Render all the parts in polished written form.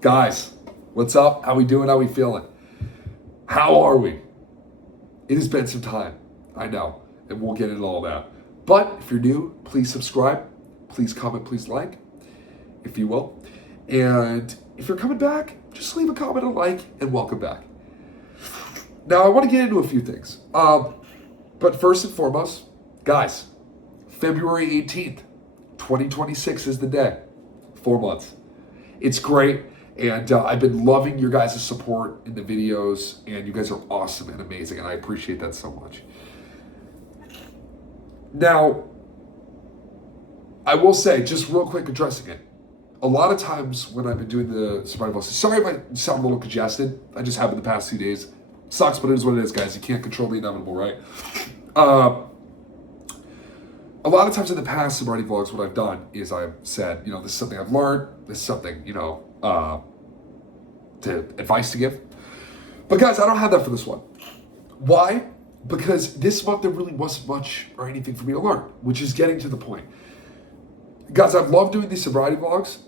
Guys, what's up? How we doing? How we feeling? How are we? It has been some time, I know, and we'll get into all that. But if you're new, please subscribe, please comment, please like, if you will. And if you're coming back, just leave a comment and like, and welcome back. Now, I want to get into a few things. But first and foremost, guys, February 18th, 2026 is the day. 4 months. It's great, and I've been loving your guys' support in the videos, and you guys are awesome and amazing, and I appreciate that so much. Now, I will say, just real quick addressing it, a lot of times when I've been doing the survival, sorry if I sound a little congested, I just have in the past few days. Sucks, but it is what it is, guys. You can't control the inevitable, right? A lot of times in the past sobriety vlogs, what I've done is I've said, this is something I've learned, this is something, advice to give. But guys, I don't have that for this one. Why? Because this month there really wasn't much or anything for me to learn, which is getting to the point. Guys, I've loved doing these sobriety vlogs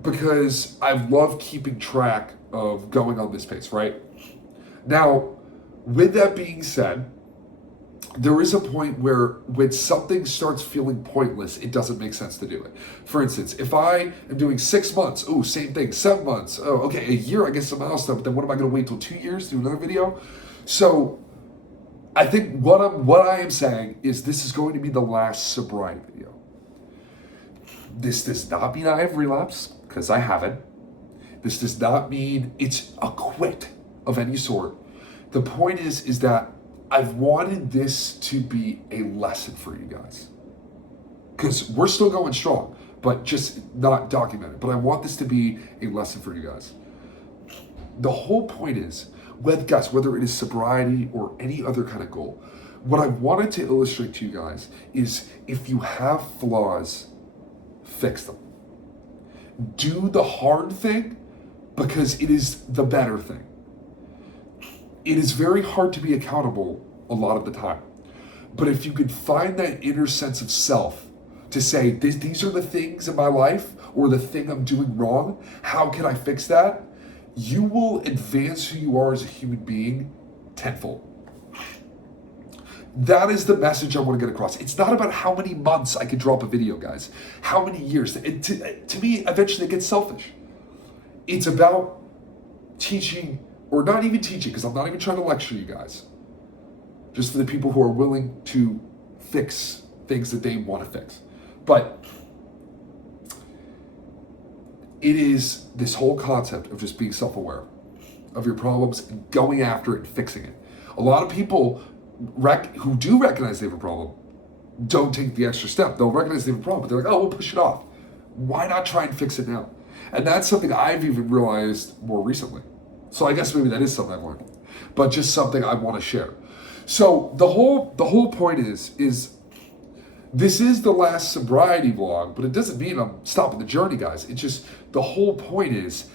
because I've loved keeping track of going on this pace, right? Now, with that being said, there is a point where when something starts feeling pointless, it doesn't make sense to do it. For instance, if I am doing 6 months, same thing, 7 months, okay, a year, I guess a milestone, but then what am I gonna wait till 2 years to do another video? So I think what I am saying is this is going to be the last sobriety video. This does not mean I have relapsed, because I haven't. This does not mean it's a quit of any sort. The point is that I've wanted this to be a lesson for you guys. Because we're still going strong, but just not documented. But I want this to be a lesson for you guys. The whole point is, whether it is sobriety or any other kind of goal, what I wanted to illustrate to you guys is if you have flaws, fix them. Do the hard thing because it is the better thing. It is very hard to be accountable a lot of the time. But if you could find that inner sense of self to say, these are the things in my life or the thing I'm doing wrong, how can I fix that? You will advance who you are as a human being tenfold. That is the message I want to get across. It's not about how many months I could drop a video, guys. How many years. To me, eventually it gets selfish. It's about teaching, or not even teaching, because I'm not even trying to lecture you guys. Just for the people who are willing to fix things that they want to fix. But it is this whole concept of just being self-aware of your problems and going after it and fixing it. A lot of people who do recognize they have a problem don't take the extra step. They'll recognize they have a problem, but they're like, we'll push it off. Why not try and fix it now? And that's something I've even realized more recently. So I guess maybe that is something I've learned, but just something I want to share. So the whole point is this is the last sobriety vlog, but it doesn't mean I'm stopping the journey, guys. It's just the whole point is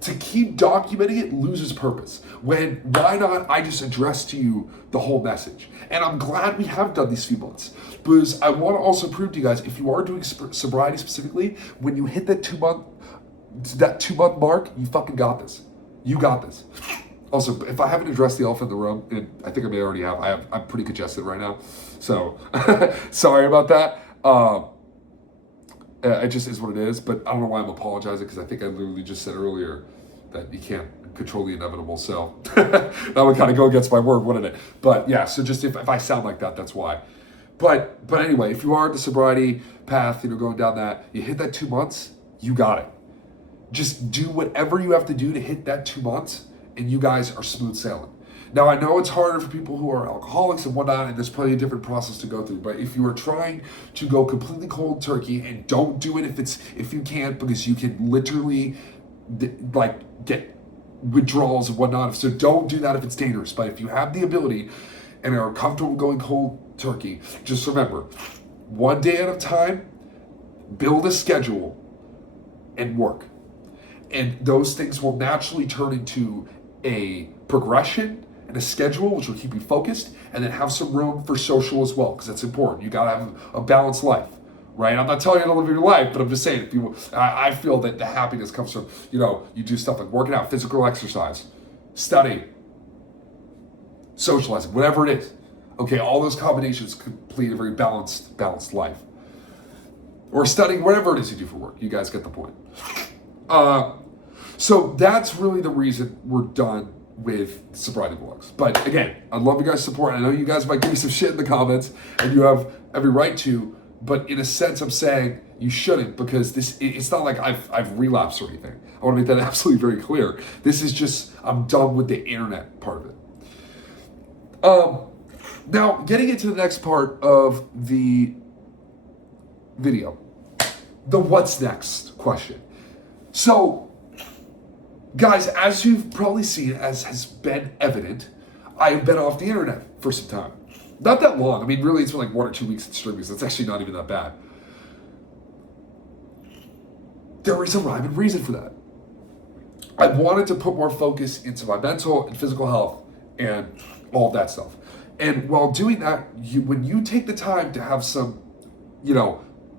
to keep documenting it loses purpose. Why not I just address to you the whole message? And I'm glad we have done these few months, because I want to also prove to you guys, if you are doing sobriety specifically, when you hit that 2 month mark, you fucking got this. You got this. Also, if I haven't addressed the elephant in the room, and I think I may already have, I'm pretty congested right now. So, sorry about that. It just is what it is, but I don't know why I'm apologizing, because I think I literally just said earlier that you can't control the inevitable, so that would kind of go against my word, wouldn't it? But yeah, so just if I sound like that, that's why. But anyway, if you are the sobriety path, going down that, you hit that 2 months, you got it. Just do whatever you have to do to hit that 2 months, and you guys are smooth sailing. Now, I know it's harder for people who are alcoholics and whatnot, and there's probably a different process to go through, but if you are trying to go completely cold turkey, and don't do it if you can't, because you can literally get withdrawals and whatnot, so don't do that if it's dangerous. But if you have the ability and are comfortable going cold turkey, just remember, 1 day at a time, build a schedule, and work. And those things will naturally turn into a progression and a schedule, which will keep you focused, and then have some room for social as well, because that's important. You gotta have a balanced life, right? I'm not telling you to live your life, but I'm just saying, if you, I feel that the happiness comes from, you do stuff like working out, physical exercise, study, socializing, whatever it is. Okay, all those combinations complete a very balanced life. Or studying, whatever it is you do for work. You guys get the point. So that's really the reason we're done with sobriety vlogs. But again, I'd love you guys' support. I know you guys might give me some shit in the comments, and you have every right to, but in a sense I'm saying you shouldn't, because it's not like I've relapsed or anything. I want to make that absolutely very clear. This is just, I'm done with the internet part of it. Now, getting into the next part of the video, the what's next question. So, guys, as you've probably seen, as has been evident, I have been off the internet for some time. Not that long. I mean, really, it's been like 1 or 2 weeks in streaming, so it's actually not even that bad. There is a rhyme and reason for that. I wanted to put more focus into my mental and physical health and all that stuff. And while doing that, when you take the time to have some,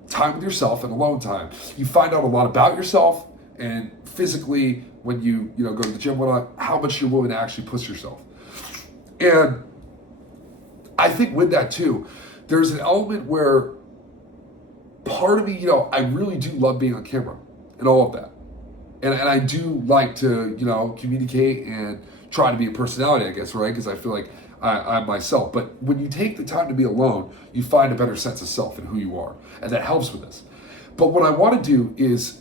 time with yourself and alone time, you find out a lot about yourself, and physically, when you go to the gym, how much you're willing to actually push yourself. And I think with that too, there's an element where part of me, I really do love being on camera and all of that. And I do like to, communicate and try to be a personality, I guess, right? Because I feel like I'm myself. But when you take the time to be alone, you find a better sense of self and who you are. And that helps with this. But what I want to do is,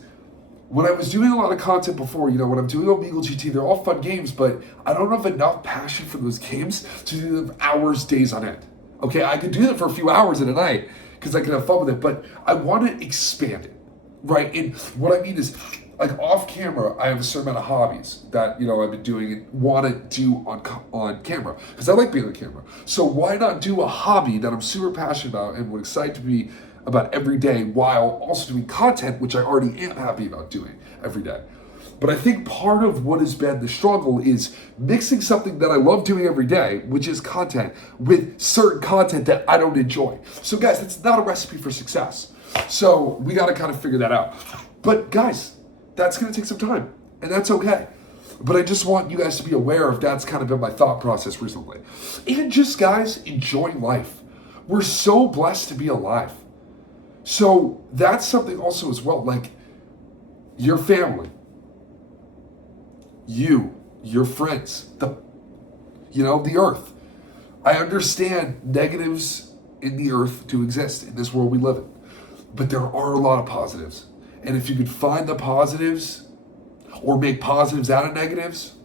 when I was doing a lot of content before, when I'm doing Omegle GT, they're all fun games, but I don't have enough passion for those games to do them hours, days on end. Okay, I could do that for a few hours in a night because I can have fun with it, but I want to expand it, right? And what I mean is, like off camera, I have a certain amount of hobbies that, I've been doing and want to do on camera because I like being on camera. So why not do a hobby that I'm super passionate about and would excite to be about every day while also doing content, which I already am happy about doing every day. But I think part of what has been the struggle is mixing something that I love doing every day, which is content, with certain content that I don't enjoy. So guys, that's not a recipe for success. So we got to kind of figure that out. But guys, that's going to take some time, and that's okay. But I just want you guys to be aware of that's kind of been my thought process recently. And just, guys, enjoying life. We're so blessed to be alive. So that's something also as well, like your family, your friends, the earth. I understand negatives in the earth do exist in this world we live in, but there are a lot of positives. And if you could find the positives or make positives out of negatives,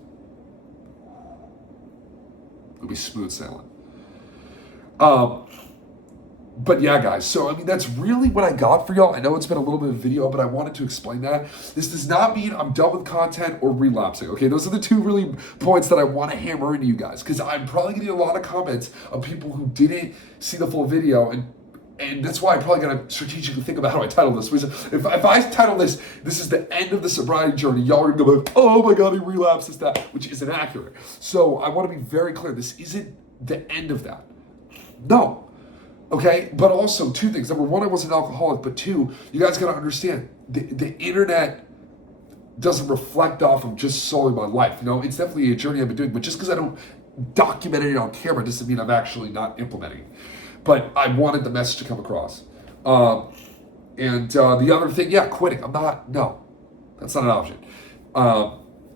it'll be smooth sailing. But yeah, guys, so that's really what I got for y'all. I know it's been a little bit of a video, but I wanted to explain that. This does not mean I'm done with content or relapsing, okay? Those are the two really points that I want to hammer into you guys, because I'm probably getting a lot of comments of people who didn't see the full video, and that's why I probably got to strategically think about how I title this. If I title this is the end of the sobriety journey, y'all are going to go like, oh my God, he relapsed, this, that, which isn't accurate. So I want to be very clear. This isn't the end of that. No. Okay, but also two things. Number one, I was an alcoholic, but two, you guys got to understand, the internet doesn't reflect off of just solely my life. It's definitely a journey I've been doing, but just because I don't document it on camera doesn't mean I'm actually not implementing it. But I wanted the message to come across. And the other thing, quitting. No, that's not an option.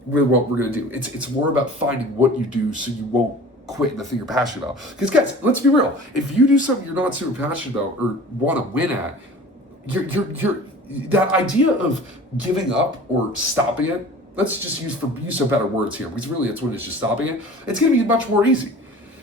With what we're going to do. It's more about finding what you do so you won't quit the thing you're passionate about. Because guys, let's be real. If you do something you're not super passionate about or want to win at, you're that idea of giving up or stopping it, let's just use some better words here, because really it's when it's just stopping it, it's going to be much more easy.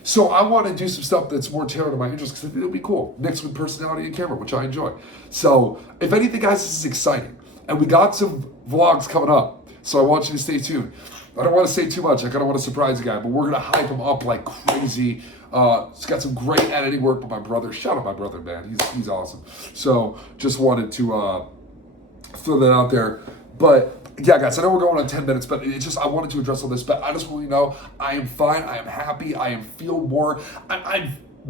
So I want to do some stuff that's more tailored to my interests because I think it'll be cool, mixed with personality and camera, which I enjoy. So if anything, guys, this is exciting. And we got some vlogs coming up, so I want you to stay tuned. I don't want to say too much. I kind of want to surprise the guy, but we're going to hype him up like crazy. It's got some great editing work by my brother. Shout out my brother, man. He's awesome. So just wanted to throw that out there. But yeah, guys, I know we're going on 10 minutes, but it's just, I wanted to address all this, but I just want you to know, I am fine. I am happy. I am feel more,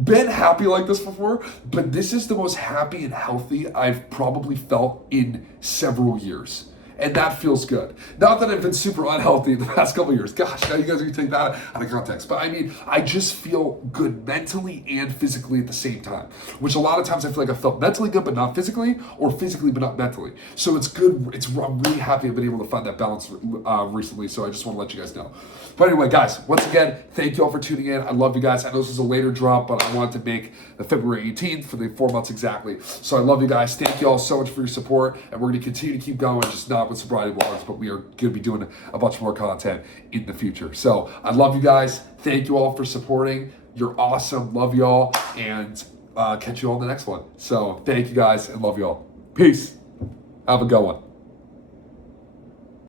been happy like this before, but this is the most happy and healthy I've probably felt in several years. And that feels good. Not that I've been super unhealthy in the past couple of years. Gosh, now you guys are going to take that out of context. But I mean, I just feel good mentally and physically at the same time. Which a lot of times I feel like I felt mentally good but not physically, or physically but not mentally. So it's good. I'm really happy I've been able to find that balance recently. So I just want to let you guys know. But anyway, guys, once again, thank you all for tuning in. I love you guys. I know this is a later drop, but I wanted to make the February 18th for the 4 months exactly. So I love you guys. Thank you all so much for your support. And we're going to continue to keep going, just not with sobriety vlogs, but we are going to be doing a bunch more content in the future. So I love you guys. Thank you all for supporting. You're awesome. Love you all. And catch you all in the next one. So thank you guys and love you all. Peace. Have a good one.